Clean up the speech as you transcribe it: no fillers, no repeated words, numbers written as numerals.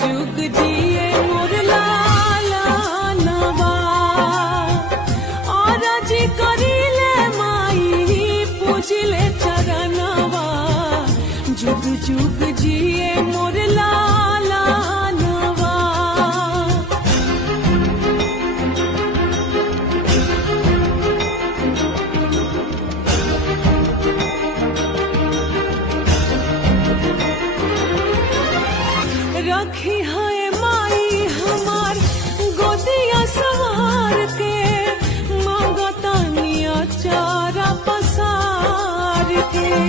जुग जिए मोर लाला नवा और जी करिले माई पूजिले चरणवा जुग जुग जिए मोर लाला नवा। रखी